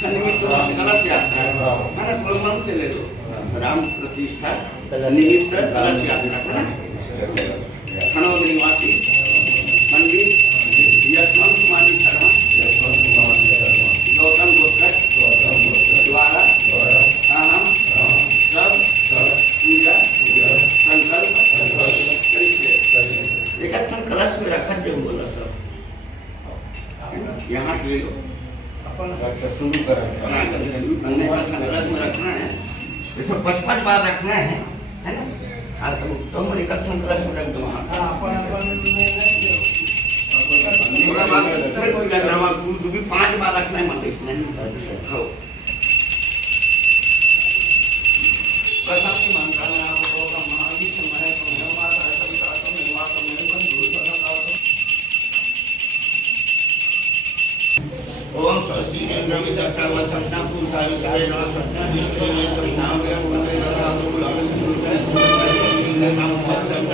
प्रतिष्ठा निमित्त कलश यात्रा है ना, थोड़ा मन से ले लो। राम प्रतिष्ठा निमित्त कलश यात्रा है ना। खनौद निवासी पंडित यशवंत कुमारी शर्मा गौतम गोत्र द्वारा हम सब पूजा संकल्प एक कलश में रखा जो बोला सब यहाँ से ले लो। अच्छा शुरू करें कलश में रखना है, इसमें 55 बार रखना है ना। हाँ तो हम एक कलश में रख दो वहाँ थोड़ा बार 5 बार रखना है मतलब इसमें। हाँ ओम स्वस्ति इंद्र विदस्रा व सृष्णा पूषा विषय न सृष्णा विष्णु में सृष्णा बृहस्पति रथा कुल अवसंगुल इंद्र नाम भद्रम